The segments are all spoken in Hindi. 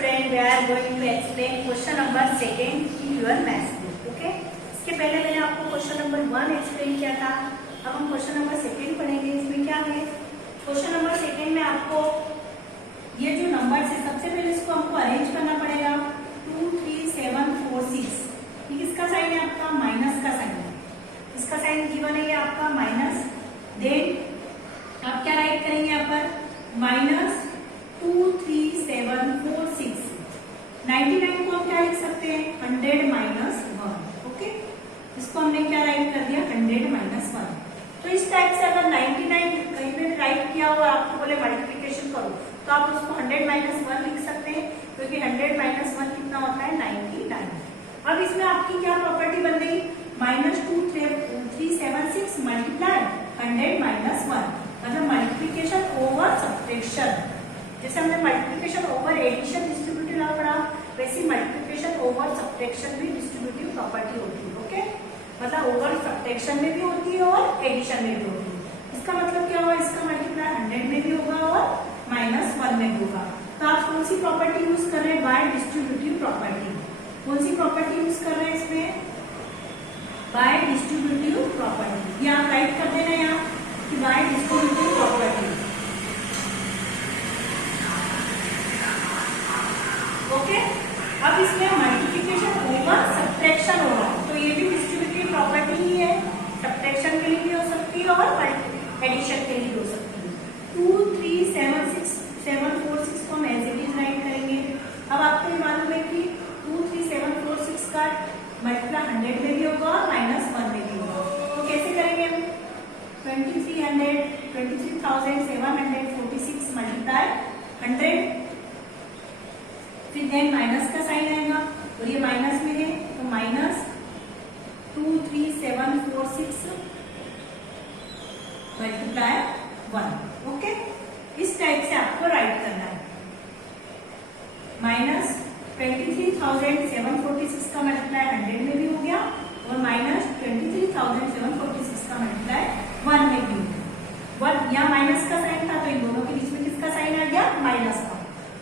student, we are going to explain question number 2 in your maths book. Okay? इसके पहले मैंने आपको क्वेश्चन नंबर 1 एक्सप्लेन किया था. अब हम क्वेश्चन नंबर 2 पढ़ेंगे. इसमें क्या है? क्वेश्चन नंबर 2 में आपको ये जो नंबर है सबसे पहले इसको हमको अरेंज करना पड़ेगा. 2 3 7 4 6. ये किसका साइन है? आपका माइनस का साइन है. इसका साइन गिवन है ये आपका माइनस. देन आप क्या राइट करेंगे यहाँ पर? माइनस 2 3 7 4 6. 99 को हम क्या लिख सकते हैं? 100 माइनस 1. ओके, इसको हमने क्या राइट कर दिया? 100 माइनस 1. तो इस टाइप से अगर 99 कहीं पे राइट किया हुआ आपको बोले मल्टीप्लिकेशन करो तो आप उसको 100 माइनस 1 लिख सकते हैं, क्योंकि 100 माइनस 1 कितना होता है? 99. अब इसमें आपकी क्या प्रॉपर्टी बन गई? माइनस 2 3 7 6 मल्टीप्लाई 100 माइनस 1, मतलब मल्टीप्लिकेशन ओवर सब्ट्रैक्शन. जैसे हमने multiplication over addition distributive law पढ़ा, वैसी मल्टीप्लिकेशन ओवर सब्ट्रैक्शन भी डिस्ट्रीब्यूटिव प्रॉपर्टी होती है. ओके, मतलब ओवर सब्ट्रैक्शन में भी होती है और एडिशन में भी होती है. इसका मतलब क्या हुआ? इसका मल्टीप्लाई 100 में भी होगा और माइनस 1 में भी होगा. तो आप कौन सी प्रॉपर्टी यूज कर रहे हैं? Bye distributive property. कौन सी प्रॉपर्टी यूज कर रहे हैं इसमें? Bye distributive property. ये आप राइट कर देना यहाँ कि बाय डिस्ट्रीब्यूटिव प्रॉपर्टी. ओके, अब इसमें मल्टीप्लिकेशन ओवर सब्ट्रैक्शन होगा, तो ये भी डिस्ट्रीब्यूटिव प्रॉपर्टी ही है. सब्ट्रैक्शन के लिए भी हो सकती है और एडिशन के लिए भी हो सकती है. 2 3 7 6 7 4 6 को हम एज इट इज राइट करेंगे. अब आपको ये मालूम है कि 2 3 7 4 6 का मल्टीप्लाई 100 में भी होगा और माइनस 1 में भी होगा. तो कैसे करेंगे हम? 23,746 मल्टीप्लाई 100, फिर देन माइनस का साइन आएगा और ये माइनस में है तो माइनस 2 3 7 4 6 मल्टीप्लाई 1. ओके, इस टाइप से आपको राइट करना है. माइनस 23,746 का मल्टीप्लाई 100 में भी हो गया और माइनस 23,746 का मल्टीप्लाई 1 में भी हो गया. 1 यहाँ माइनस का साइन था तो इन दोनों के बीच में किसका साइन आ गया? माइनस का.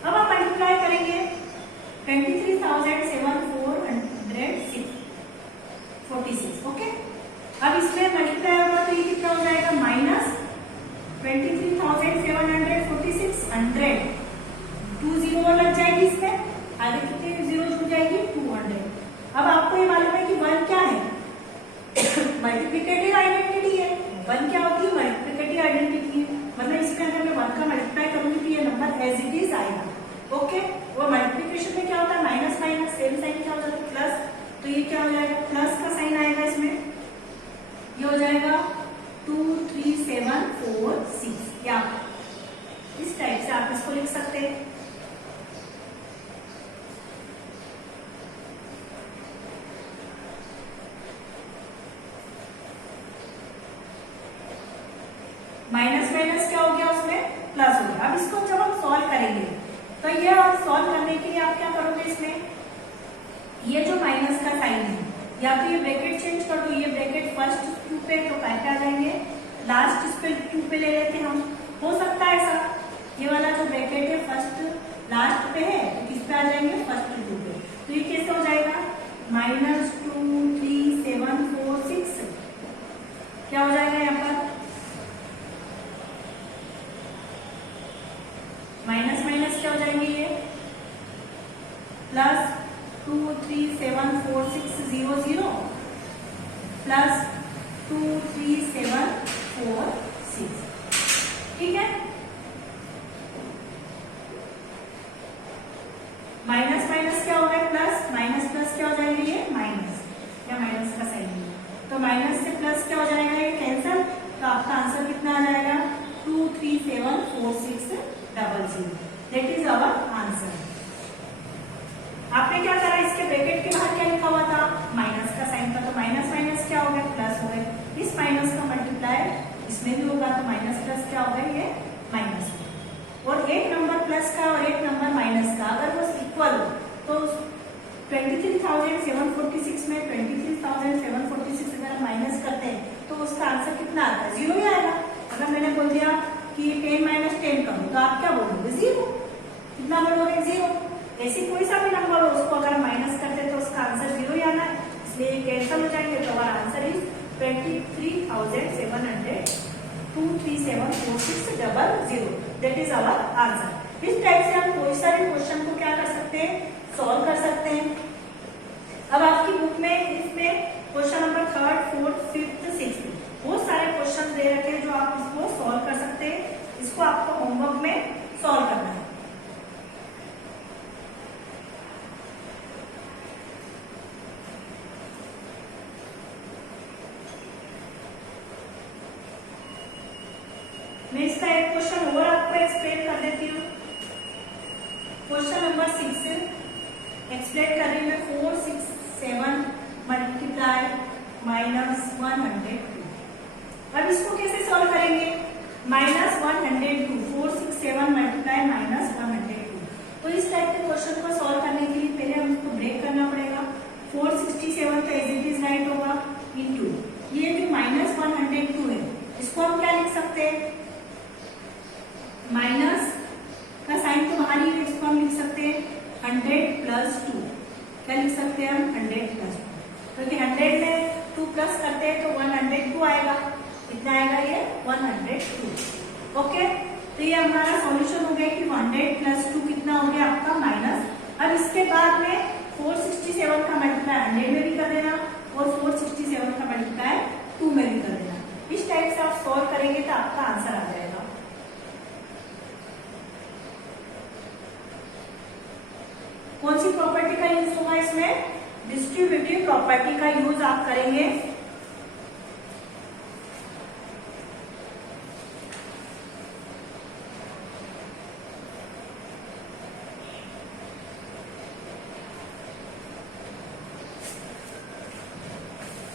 अब आप मल्टीप्लाई करेंगे 23,746. ओके, अब इसमें मल्टीप्लाई होगा तो ये कितना हो जाएगा? माइनस 23,746 100. 2 0 और लग जाएगी इसमें, आगे कितने जीरो जुड़ जाएगी? 200. अब आपको ये मालूम है कि 1 क्या है? मल्टीप्लिकेटिव आइडेंटिटी है. 1 क्या होती है? मल्टीप्लिकेटिव आइडेंटिटी है. मतलब इसमें अगर मैं 1 का मल्टीप्लाई करूंगी तो ये नंबर एज इट इज आएगा. ओके, और मल्टीप्लिकेशन में क्या होता है? माइनस माइनस सेम साइन क्या हो जाता है? प्लस. तो ये क्या हो जाएगा? प्लस का साइन आएगा इसमें. ये हो जाएगा 2 3 7 4 6. क्या इस टाइप से आप इसको लिख सकते हैं. माइनस माइनस क्या हो गया? उसमें प्लस हो गया. अब इसको जब हम सॉल्व करेंगे तो ये सॉल्व करने के लिए आप क्या करोगे? इसमें ये जो माइनस का साइन है या तो ये ब्रैकेट चेंज कर दो. ये ब्रैकेट फर्स्ट 2 पे तो कैसे आ जाएंगे? लास्ट इस पे 2 पे ले लेते हैं हम. हो सकता है ऐसा, ये वाला जो ब्रैकेट है फर्स्ट लास्ट पे है तो किस पे आ जाएंगे? फर्स्ट 2 पे. तो ये कैसे हो जाएगा? माइनस 2 3 7 4 6 क्या हो जाएगा यहाँ पर? माइनस माइनस क्या हो जाएंगे? ये प्लस 2 3 7 4 6 0 0 प्लस 2 3 7 4 6. ठीक है, माइनस माइनस क्या हो गया? प्लस. माइनस प्लस क्या हो जाएंगे? ये माइनस या माइनस का साइन है तो माइनस से प्लस क्या हो जाएगा? ये कैंसल. तो आपका आंसर कितना आ जाएगा? 2 3 7 4 6 00. That is our answer. आपने क्या करा? इसके ब्रैकेट के बाहर क्या लिखा हुआ था? माइनस का साइन था. तो माइनस माइनस क्या हो गया? प्लस हो गए. इस माइनस का मल्टीप्लाई इसमें भी होगा तो माइनस प्लस क्या हो गया? ये माइनस. और एक नंबर प्लस का और एक नंबर माइनस का अगर वो इक्वल हो तो 23,746 में 23,746 अगर हम माइनस करते हैं तो उसका आंसर कितना आता है? 0 ही आएगा. अगर मैंने बोल दिया कि 10 - 10 करो तो आप क्या बोलोगे? 0. कितना बोलोगे? 0. ऐसे कोई सा भी नंबर हो उसको अगर माइनस करते हैं तो उसका आंसर 0 ही आना है, इसलिए ये कैंसिल हो जाएंगे। तो हमारा answer is 23,700,2374600, that is our answer. इस टाइप से हम कोई सारे क्वेश्चन को क्या कर सकते हैं, सॉल्व कर सकते हैं। अब आपकी बुक में इसमें question number 3rd, 4th, 5th, 6th बहुत सारे क्वेश्चन दे रखे हैं जो आप इसको सॉल्व कर सकते हैं। इसको आपको होमवर्क में सॉल्व करना है। मैं इसका एक क्वेश्चन और आपको एक्सप्लेन कर देती हूँ। क्वेश्चन नंबर 6 एक्सप्लेन कर रही हूँ मैं। 4, 6, 7 मल्टीप्लाई -102। अब इसको कैसे सॉल्व करेंगे, -102, 4, 6, 7 मल्टीप्लाई -102। तो इस टाइप के क्वेश्चन को सॉल्व करने के लिए पहले हमको ब्रेक करना पड़ेगा। 467 तो एज इट इज राइट होगा, इनटू ये जो -102 है इसको हम क्या लिख सकते हैं, माइनस का साइन तो बाहर ही है, इसको हम लिख सकते हैं 100 + 2। क्या लिख सकते हैं हम, 100 + 2, क्योंकि 100 में 2 प्लस करते हैं तो 102 आएगा। कितना आएगा ये, 102। ओके, तो ये हमारा सॉल्यूशन हो गया कि 100 + 2 कितना हो गया आपका माइनस। अब इसके बाद में 467 का मल्टीप्लाई 100 में भी कर देना और 467 का मल्टीप्लाई 2 में भी कर देना। इस टाइप से आप सॉल्व करेंगे तो आपका आंसर आ जाएगा। कौन सी प्रॉपर्टी का यूज होगा इसमें, डिस्ट्रीब्यूटिव प्रॉपर्टी का यूज आप करेंगे।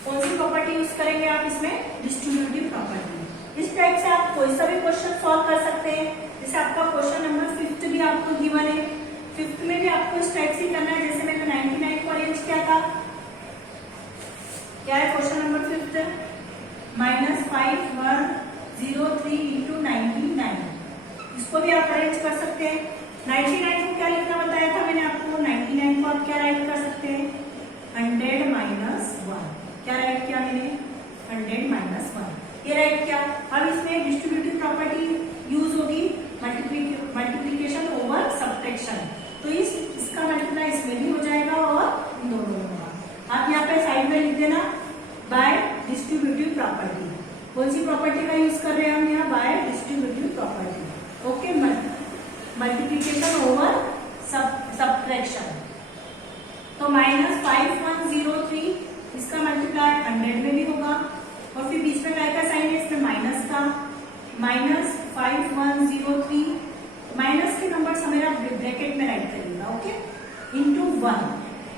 कौन सी प्रॉपर्टी यूज करेंगे आप इसमें, डिस्ट्रीब्यूटिव प्रॉपर्टी। इस टाइप से आप कोई सा भी क्वेश्चन सॉल्व कर सकते हैं। जैसे आपका क्वेश्चन नंबर 5th भी आपको गिवन है, 5th में भी आपको इस टाइप से करना है। जैसे मैंने 99 को अरेंज किया था। क्या है क्वेश्चन नंबर 5th, -5103 × 99। इसको भी आप अरेंज कर सकते हैं। 99 को क्या लिखना बताया था मैंने आपको, 99 को आप क्या राइट कर सकते हैं, 100 - 1। क्या राइट किया मैंने, 100 - 1, ये राइट किया। अब इसमें डिस्ट्रीब्यूटिव प्रॉपर्टी यूज होगी, मल्टीप्लीकेशन ओवर सब्ट्रैक्शन। तो इसका मल्टीप्लाई इसमें भी हो जाएगा और इन दोनों में होगा। आप यहाँ पे साइड में लिख देना बाय डिस्ट्रीब्यूटिव प्रॉपर्टी। कौन सी प्रॉपर्टी का यूज कर रहे हैं हम यहाँ, bye distributive property. Okay, multiplication over subtraction. तो -5103 इसका मल्टीप्लाई 100 में भी होगा और फिर बीच में क्या का साइन है, इसमें माइनस का, -5103 माइनस के नंबर हमें ब्रैकेट में राइट करिएगा। ओके, इंटू 1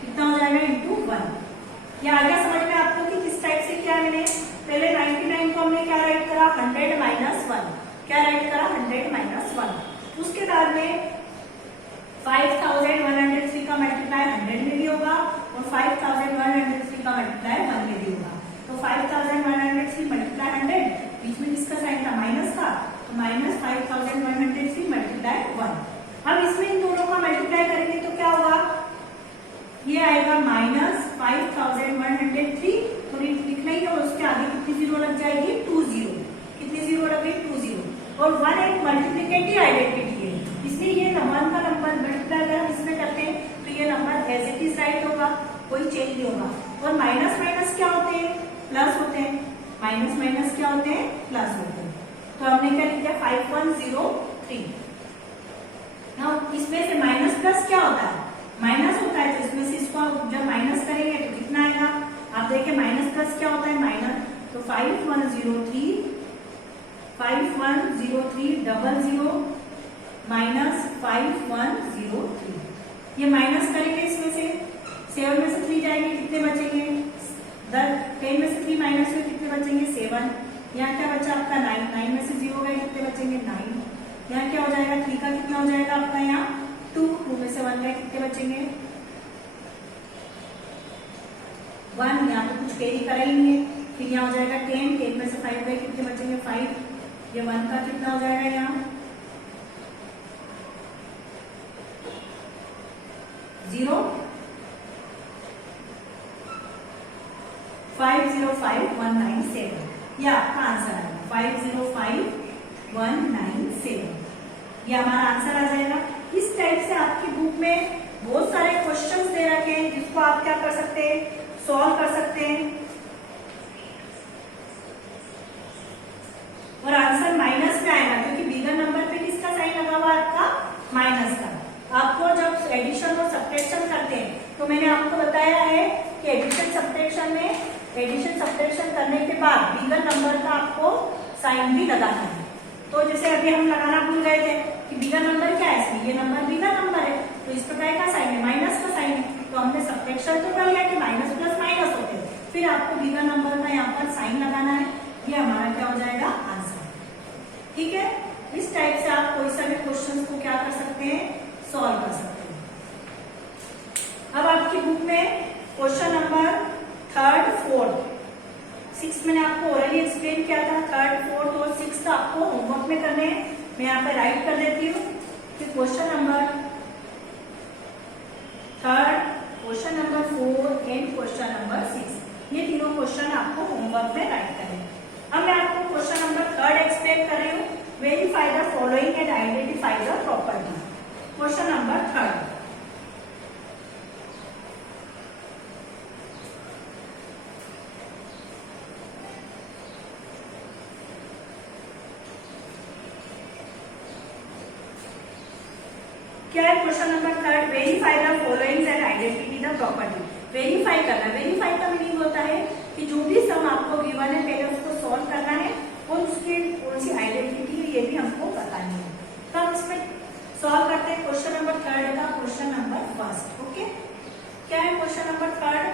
कितना हो जाएगा, इंटू 1। ये आ गया समझ में आपको कि किस टाइप से क्या मैंने पहले 99 को हमने क्या राइट करा, 100 - 1। क्या राइट करा, 100 - 1। उसके बाद में 5103 का मल्टीप्लाई 100 में भी होगा और 5103 का मल्टीप्लाई 1 में भी होगा। तो 5103 मल्टीप्लाई 100, बीच में जिसका साइन था माइनस का, तो -5103 मल्टीप्लाई 1। अब इसमें इन दोनों का मल्टीप्लाई करेंगे तो क्या होगा, ये आएगा -5103। तो लिखना ही है और उसके आगे कितनी जीरो लग जाएगी, 2 जीरो। कितनी जीरो लग गई, 2 जीरो। और 1 एक मल्टीप्लिकेटिव आइडेंटिटी है, इसलिए ये 1 का नंबर मल्टीप्लाई अगर हम इसमें करते हैं तो ये number as it is right होगा, कोई चेंज नहीं होगा। और माइनस माइनस क्या होते हैं, प्लस होते हैं। माइनस माइनस क्या होते हैं, प्लस होते हैं। तो हमने क्या लिखा, 5103। नाउ इसमें से माइनस प्लस क्या होता है, माइनस होता है। तो इसमें से इसको जब माइनस करेंगे तो कितना आएगा, आप देखिए माइनस प्लस क्या होता है, माइनस। तो 5103 -5103। ये माइनस करेंगे, इसमें से 7 में से 3 जाएंगे, कितने बचेंगे, 10 में से 3 माइनस में कितने बचेंगे, 7। यहाँ क्या बचा आपका 9 में से 0 गए, कितने बचेंगे 9। यहाँ क्या हो जाएगा, 3 का कितना हो जाएगा आपका यहाँ 2 में से 1 गए, कितने बचेंगे 1। यहाँ पे कुछ कैरी करा ही नहीं है। फिर यहाँ हो जाएगा 10 में से 5 गए, कितने बचेंगे 5। ये 1 का कितना हो जाएगा यहाँ ये आपका आंसर आएगा 505197, ये हमारा आंसर आ जाएगा। इस टाइप से आपकी बुक में बहुत सारे क्वेश्चंस दे रखे हैं जिसको आप क्या कर सकते हैं, सॉल्व कर सकते हैं। और आंसर माइनस में आएगा क्योंकि बिगर नंबर पे किसका साइन लगा हुआ है, आपका माइनस का। आपको जब एडिशन और सब्ट्रैक्शन करते हैं तो मैंने आपको बताया है कि एडिशन सब्ट्रैक्शन करने के बाद बिगर नंबर का आपको साइन भी लगाना है। तो जैसे अभी हम लगाना भूल गए थे कि बिगर नंबर क्या है, इसमें ये नंबर बिगर नंबर है तो इस प्रकार का साइन है, माइनस का साइन है, तो हमने सब्ट्रैक्शन तो कर लिया कि माइनस प्लस माइनस होते हैं, फिर आपको बिगर नंबर का यहाँ पर साइन लगाना है। ये हमारा क्या हो जाएगा, आंसर। ठीक है, इस टाइप से आप कोई सा भी क्वेश्चन को क्या कर सकते हैं, सॉल्व कर सकते हैं। अब आपकी बुक में क्वेश्चन नंबर 3rd, 4th, 6 मैंने आपको ऑलरेडी एक्सप्लेन किया था। 3rd, 4th और 6th आपको होमवर्क में करने हैं। मैं यहाँ पे राइट कर देती हूँ कि question number 3rd, question number 4 and question number 6, ये तीनों क्वेश्चन आपको होमवर्क में राइट करने हैं। अब मैं आपको क्वेश्चन नंबर 3rd एक्सप्लेन कर रही हूँ। Verify the following and identify the property. Question number 3rd, क्या है question number 3rd, verify the following and identity the property. Verify करना, वेरीफाई का मीनिंग होता है कि जो भी सम आपको गिवन है पहले उसको सॉल्व करना है और उसकी कौन सी आइडेंटिटी है ये भी हमको बतानी है। तो हम इसमें सॉल्व करते हैं क्वेश्चन नंबर 3rd का क्वेश्चन नंबर 1st। ओके, क्या है question number 3rd,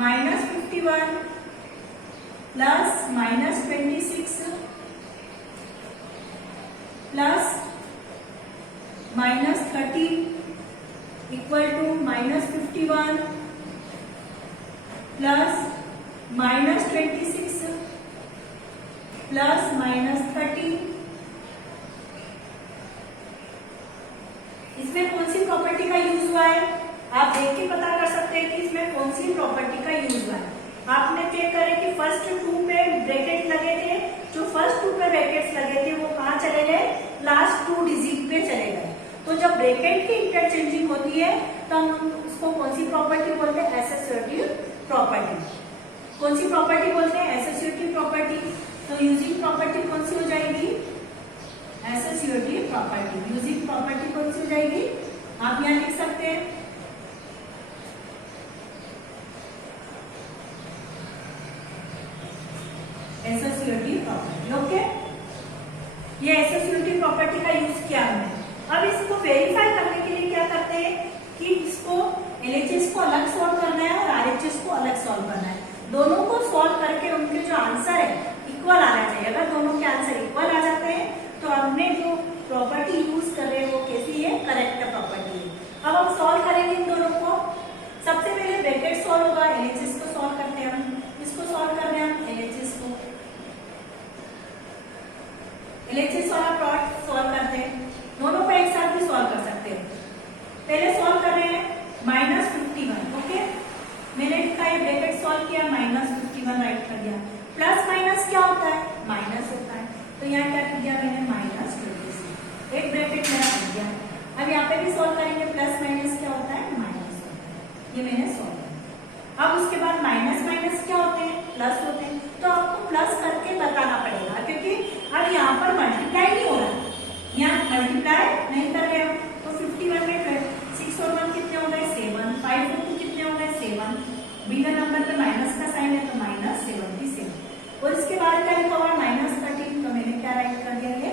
-51 plus -26 plus -30 equal to -51 plus -26 plus -30। इसमें कौन सी प्रॉपर्टी का यूज हुआ है, आप देख के पता कर सकते हैं कि इसमें कौन सी प्रॉपर्टी का यूज हुआ है। आपने चेक करें कि फर्स्ट 2 पे ब्रैकेट लगे थे, जो फर्स्ट 2 पे ब्रैकेट्स लगे थे वो कहाँ चले गए, लास्ट 2 डिजिट पे चले गए। तो जब ब्रैकेट की इंटरचेंजिंग होती है तो हम उसको कौन सी प्रॉपर्टी बोलते हैं, एसोसिएटिव प्रॉपर्टी। कौन सी प्रॉपर्टी बोलते हैं, एसोसिएटिव प्रॉपर्टी। तो यूजिंग प्रॉपर्टी कौन सी हो जाएगी, एसोसिएटिव प्रॉपर्टी। यूजिंग प्रॉपर्टी कौन सी हो जाएगी, आप यहाँ लिख सकते हैं एसोसिएटिव प्रॉपर्टी। ओके, ये एसोसिएटिव प्रॉपर्टी का यूज किया हमने। अब इसको वेरीफाई करने के लिए क्या करते हैं कि इसको एलएचएस को अलग सॉल्व करना है और आरएचएस को अलग सॉल्व करना है। दोनों को सॉल्व करके उनके जो आंसर है इक्वल आना चाहिए। अगर दोनों के आंसर इक्वल आ जाते हैं तो हमने जो प्रॉपर्टी यूज कर रहे हैं वो कैसी है, करेक्ट प्रॉपर्टी है। अब हम सॉल्व करेंगे इन दोनों को। सबसे पहले ब्रैकेट सॉल्व होगा, एलएचएस को सॉल्व करते हैं हम। इसको सॉल्व कर रहे हैं हम एलएचएस को, एलएचएस वाला प्लॉट सॉल्व करते हैं। दोनों को एक साथ भी सॉल्व कर सकते हैं। पहले सॉल्व कर रहे हैं -51। ओके, मैंने लिखा है ब्रैकेट सॉल्व किया, -51 राइट कर दिया। प्लस माइनस क्या होता है, माइनस होता है। तो यहाँ क्या कर दिया मैंने, -26, एक ब्रैकेट मेरा बन गया। अब यहाँ पे भी सॉल्व करेंगे, प्लस माइनस क्या होता है, माइनस होता है। ये मैंने सॉल्व किया। अब उसके बाद माइनस माइनस क्या होते हैं, प्लस होते हैं। तो आपको प्लस करके बताना पड़ेगा क्योंकि अब यहाँ पर मल्टीप्लाई नहीं हो रहा है, यहाँ मल्टीप्लाई नहीं कर रहे हो। तो 51 में 6 और 1 कितने हो गए, 7। 5 और 2 कितने हो गए, 7। बिगर नंबर पे माइनस का साइन है तो -77। और इसके बाद क्या लिखा हुआ, -13। तो मैंने क्या राइट कर दिया, ये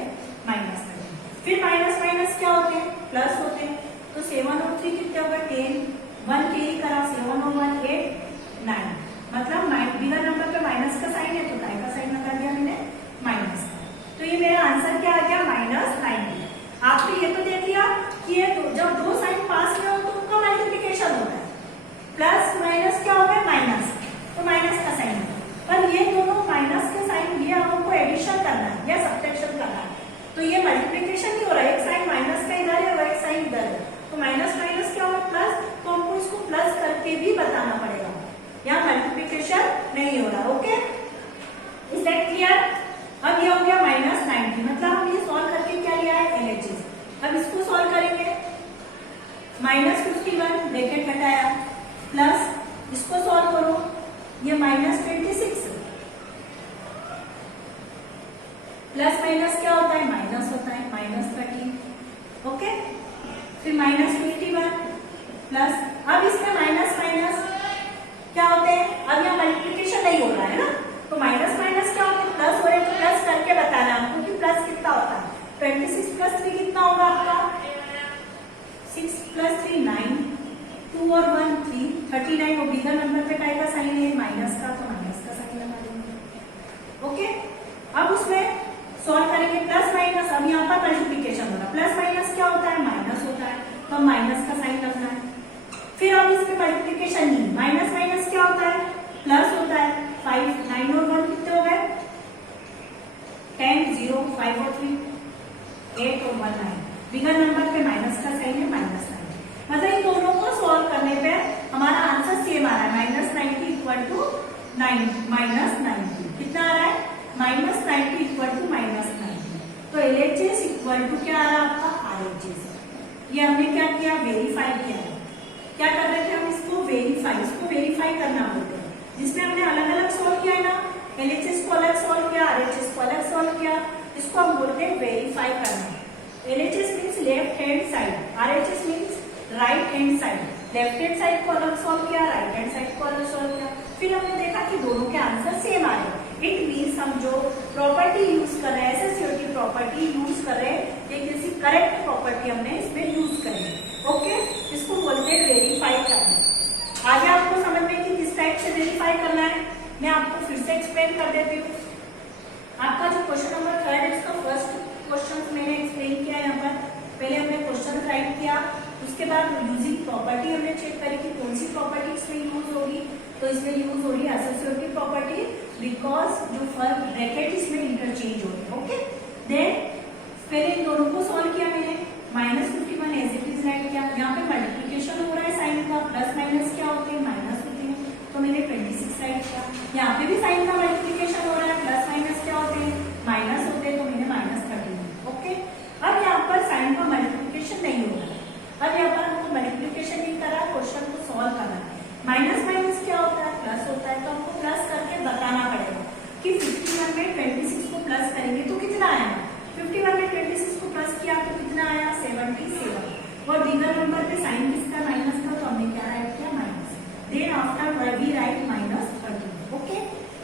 -13। फिर माइनस माइनस क्या होते हैं, प्लस होते हैं। तो 7 और 3 कितने हो गए, 10। 1 कैरी करा, 7 और 1 8 9। मतलब बिगर नंबर पे माइनस का साइन है तो काय का साइन लगा दिया मैंने, माइनस। तो ये मेरा आंसर क्या आ गया, -90। आपने ये तो देख लिया कि ये जब दो साइन पास में हो तो उनका मल्टीप्लिकेशन होता है। प्लस माइनस क्या हो गया, माइनस, तो माइनस का साइन है। पर ये दोनों माइनस के साइन, ये हमको एडिशन करना है या सब्ट्रैक्शन करना है। तो ये मल्टीप्लिकेशन नहीं हो रहा है, एक साइन माइनस का इधर है और एक साइन इधर है। तो माइनस माइनस क्या होगा, प्लस। तो हमको इसको प्लस करके भी बताना पड़ेगा, यहाँ मल्टीप्लिकेशन नहीं हो रहा। ओके, -51 ब्रैकेट हटाया प्लस इसको सॉल्व करो, ये -26 प्लस माइनस क्या होता है, माइनस होता है, -13 ओके। फिर -51 प्लस, अब इसमें माइनस माइनस क्या होते हैं, अब यहाँ मल्टीप्लिकेशन नहीं हो रहा है ना, तो माइनस माइनस क्या होते हैं, प्लस हो रहे हैं, तो प्लस करके बताना हमको कि प्लस कितना होता है। 26 प्लस 3 कितना होगा आपका, 6 प्लस 3 9, 2 और 1 3, 39। वो बिगर नंबर पे काय का साइन है, माइनस का, तो माइनस का साइन लगा देंगे ओके। अब उसमें सॉल्व करेंगे प्लस माइनस, अब यहाँ पर मल्टीप्लिकेशन होगा, प्लस माइनस क्या होता है, माइनस होता है, तो माइनस का साइन लगना है। फिर अब इसमें मल्टीप्लिकेशन नहीं, माइनस माइनस क्या होता है, प्लस होता है, 5 9 और 1 कितने हो गए, 10 0 5 और 3 8 और 1 9। बिगर नंबर पे माइनस का साइन है, माइनस साइन, मतलब इन दोनों को सॉल्व करने पे हमारा आंसर सेम आ रहा है, -90 इक्वल टू 9 -90 कितना आ रहा है, -90 इक्वल टू -90। तो LHS इक्वल टू क्या आ रहा है आपका, RHS। ये हमने क्या किया, वेरीफाई किया है। क्या कर रहे थे हम, इसको वेरीफाई करना बोलते हैं, जिसमें हमने अलग अलग सॉल्व किया है ना, LHS को अलग सॉल्व किया, RHS को अलग सॉल्व किया, इसको हम बोलते हैं वेरीफाई करना। LHS means left hand side, RHS means right hand side. Left hand side को अलग सॉल्व किया, राइट हैंड साइड को अलग सॉल्व किया, फिर हमने देखा कि दोनों के आंसर सेम आ रहे। इट मीन्स हम जो प्रॉपर्टी यूज कर रहे हैं, एसोसिएटिव प्रॉपर्टी यूज कर रहे हैं, ये किसी करेक्ट प्रॉपर्टी हमने इसमें यूज करी ओके। इसको बोलते हैं वेरीफाई करना। आगे आपको समझ में कि किस टाइप से वेरीफाई करना है, मैं आपको फिर से एक्सप्लेन कर देती हूँ। आपका जो क्वेश्चन नंबर 3 है, इसका फर्स्ट क्वेश्चन मैंने एक्सप्लेन किया यहाँ पर। पहले हमने क्वेश्चन राइट किया, उसके बाद यूजिंग प्रॉपर्टी हमने चेक करी कि कौन सी प्रॉपर्टी इसमें यूज होगी, तो इसमें यूज हो रही है एसोसिएटिव प्रॉपर्टी, बिकॉज जो फर्क ब्रैकेट इसमें इंटरचेंज हो रहे हैं ओके। देन पहले इन दोनों को सॉल्व किया मैंने, -51 एज इट इज राइट किया, यहाँ पे मल्टीप्लिकेशन हो रहा है साइन का, प्लस माइनस क्या होते हैं, माइनस होते हैं, तो मैंने 26 राइट किया। यहाँ पे भी साइन का मल्टीप्लिकेशन हो रहा है, प्लस माइनस क्या होते हैं, माइनस होते हैं, तो मैंने -13 ओके। अब यहाँ पर साइन का मल्टीप्लिकेशन नहीं हो रहा है, अब यहाँ पर हमको मल्टीप्लिकेशन नहीं करा, क्वेश्चन को सॉल्व करना है। माइनस माइनस क्या होता है, प्लस होता है, तो हमको प्लस करके बताना पड़ेगा कि 51 में 26 को प्लस करेंगे तो कितना आएगा। 51 में 26 को प्लस किया तो कितना आया, 77। और बिगर नंबर पे साइन किसका, माइनस का, तो हमने क्या राइट किया, minus. Then after we write -13 okay.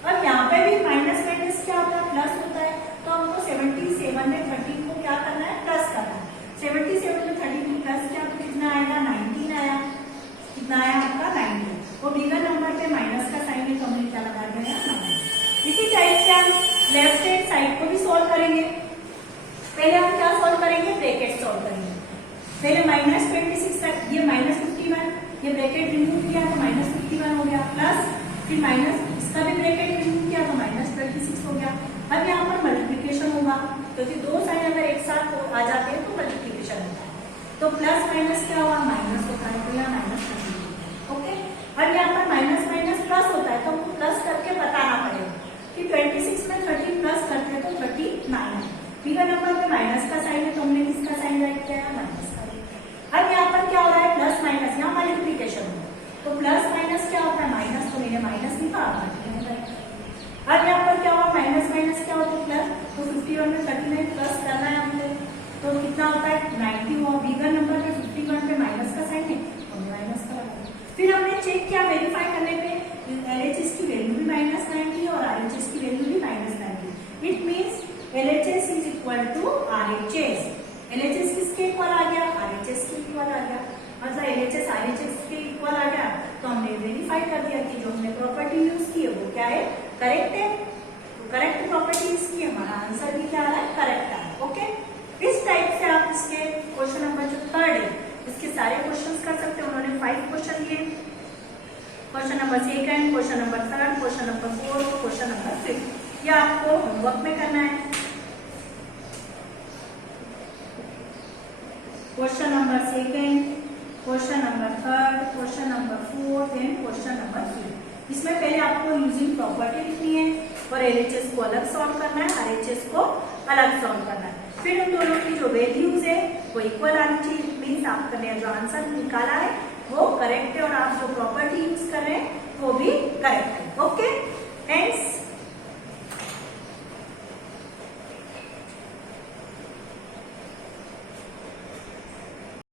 अब यहाँ पे भी माइनस माइनस क्या होता है, प्लस होता है, तो हमको 77 में 13 को क्या करना है, प्लस करना है। 77 में 13 को प्लस किया तो कितना आएगा, 19 आया, कितना आया आपका 19। वो बिगर नंबर पे माइनस का साइन है, तो हमने क्या लगा दिया, माइनस। इसी टाइप से हम लेफ्ट हैंड साइड को भी सॉल्व करेंगे। पहले हम क्या सॉल्व करेंगे, ब्रैकेट सॉल्व करेंगे। पहले -26 तक, ये -51, ये ब्रैकेट रिमूव किया तो -51 हो गया, प्लस फिर माइनस इसका भी ब्रैकेट रिमूव किया तो -26 हो गया। अब यहाँ पर मल्टीप्लिकेशन होगा, क्योंकि दो साइन अगर एक साथ आ जाते हैं तो मल्टीप्लिकेशन होता है, तो प्लस माइनस क्या हुआ, माइनस होता है, तो यहाँ -13 ओके। और यहाँ पर माइनस माइनस प्लस होता है, तो हमको प्लस करके बताना पड़ेगा कि 26 में 13 प्लस करते हैं तो 39 है। बिगर नंबर पे माइनस का साइन है, तो हमने किसका साइन राइट किया है, माइनस का। अब यहाँ पर क्या हो रहा है, प्लस माइनस, यहाँ मल्टीप्लिकेशन होगा, तो प्लस माइनस क्या होता है, माइनस, तो मैंने माइनस लिखा। अब यहाँ पर क्या हुआ, माइनस माइनस क्या होता है, प्लस, तो 51 में 39 प्लस करना है हमको, तो कितना होता है, 90 हुआ। बिगर नंबर पे 51 पे माइनस का साइन है, हमने माइनस का लगाया। फिर हमने चेक किया वेरीफाई करने पे, LHS की वैल्यू भी -90 और RHS की वैल्यू भी -90। It means LHS is equal to RHS। LHS किसके इक्वल आ गया, RHS के इक्वल आ गया, मतलब LHS RHS के इक्वल आ गया, तो हमने वेरीफाई कर दिया कि जो हमने प्रॉपर्टी यूज की है वो क्या है, करेक्ट है। तो करेक्ट प्रॉपर्टी यूज की, हमारा आंसर भी क्या आ रहा है, करेक्ट आ रहा है ओके। इस टाइप से आप इसके क्वेश्चन नंबर जो 3 है इसके सारे क्वेश्चंस कर सकते हैं। उन्होंने 5 क्वेश्चन दिए, question number 2, question number 3, question number 4, question number 5। ये आपको होमवर्क में करना है। Question number 2, question number 3, question number 4 and question number 3। इसमें पहले आपको यूजिंग प्रॉपर्टी लिखनी है और LHS को अलग सॉल्व करना है, RHS को अलग सॉल्व करना है। फिर उन दोनों की जो वैल्यूज है वो इक्वल आनी चाहिए, मीन्स आपने जो आंसर निकाला है वो करेक्ट है और आप जो प्रॉपर्टी यूज कर रहे हैं वो भी करेक्ट है। Okay, thanks.